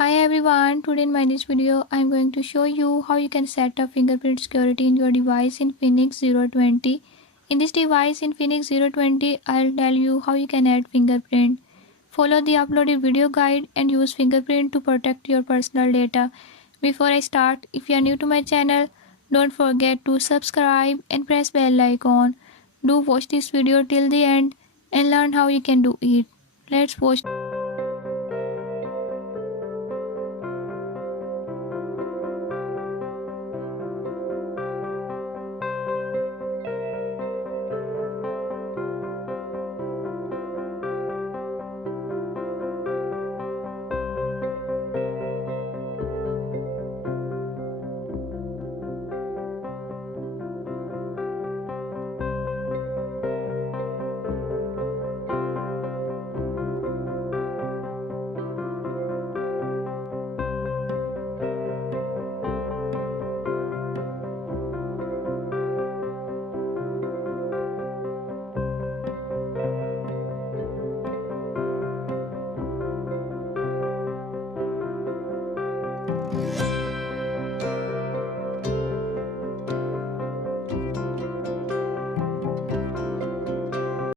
Hi everyone, today in my this video I am going to show you how you can set up fingerprint security in your device in Infinix 020. In this device in Infinix 020, I'll tell you how you can add fingerprint. Follow the uploaded video guide and use fingerprint to protect your personal data. Before I start, if you are new to my channel, don't forget to subscribe and press bell icon. Do watch this video till the end and learn how you can do it. Let's watch.